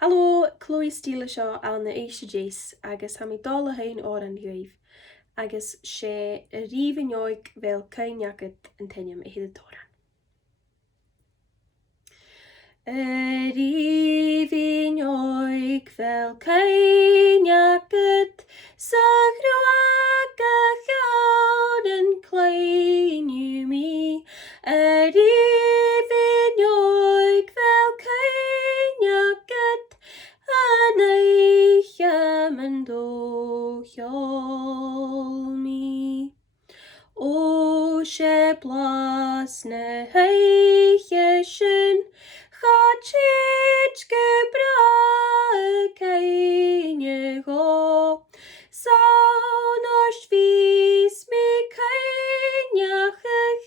Halló, Chloe Steele seo an na éiste déis agus ha mi dála hain ó an ghaibh, agus sé A Ribhinn Òg bhfuil caineachad an tainneam I hiad tóra. A Ribhinn Òg bhfuil caineachad sa ghruach a cheann an chlainniú mi. A Ribhinn Òg bhfuil caineachad an éiche man dó cheol mi. Ó sé blas na héiche sin Chachid go bra caiine go Saun ors vís mi caineachach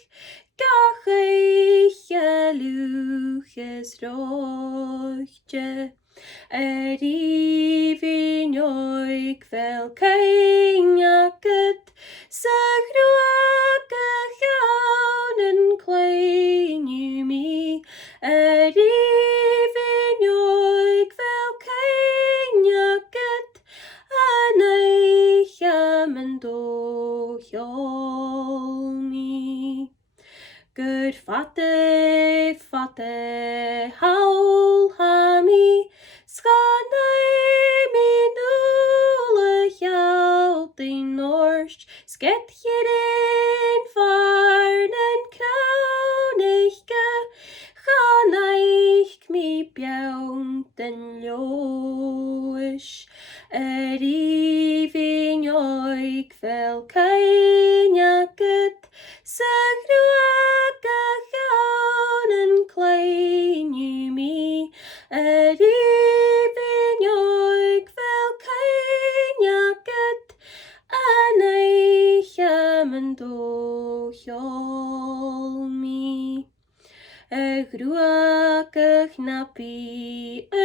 gach éiche luchas roichte. A Ribhinn Òg bhfuil caineachad sa ghruach a cheann an chlainniú mi. A Ribhinn Òg bhfuil caineachad an éiche man dó cheol mi. Gur fate hawl ha mi Sganai mi nula hjalt I norsk Sket hierin farn en kaunichke Chanaich mi bjaunt en ljois. A Ribhinn Òg bhfuil caineachad sa ghruach a cheann an chlainniú mi. A Ribhinn Òg bhfuil caineachad an éiche man dó cheol mi. A ghruach a chnapi a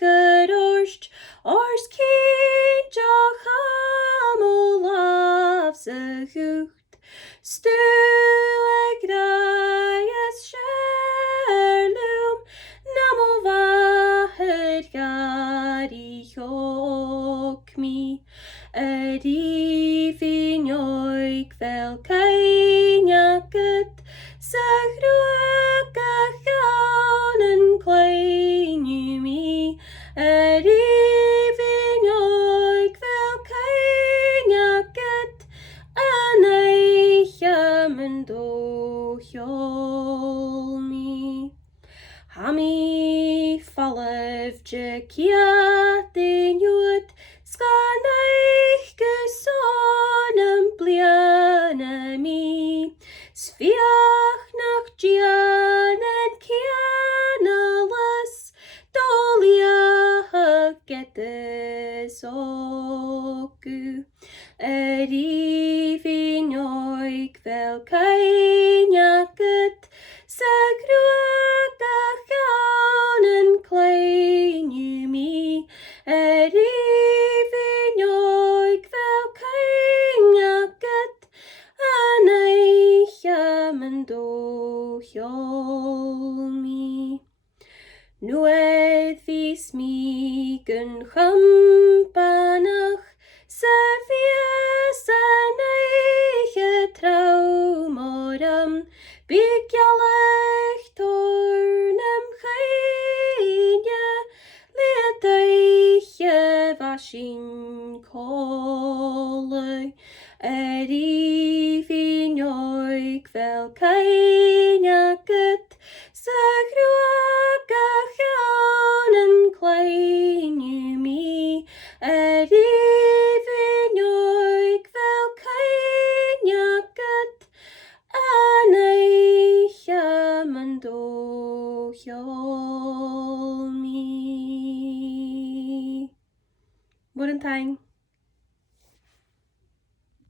ghorst Ors cínteach am ó labhs a ghucht Stúil a graias seirlúm Nam ó bhaithid gadi chóc mi. A Ribhinn Òg bhfuil caineachad sa ghruach a cheann an chlainniú mi. A Ribhinn Òg bhfuil caineachad an éiche man dó cheol mi. Ha mi fallibh de ciad inniuad Sganaich go son an bliana mi. Sfiach nach gian an cianalas Doliaach getas ogu. A Ribhinn Òg bhfuil caineachad sa ghruach a cheann an chlainniú mi. A Ribhinn Òg bhfuil caineachad an éiche man dó cheol mi. Nuaid vís mi gon champanach sa bhíos an éiche traumoram Big gealach tornam chaine Liad éiche bhasin cóla. A Ribhinn Òg bhfuil caineachad sa ghruach a cheann an chlainniú mi. A Ribhinn Òg bhfuil caineachad an éiche man dó cheol mi. Bòrd an taing.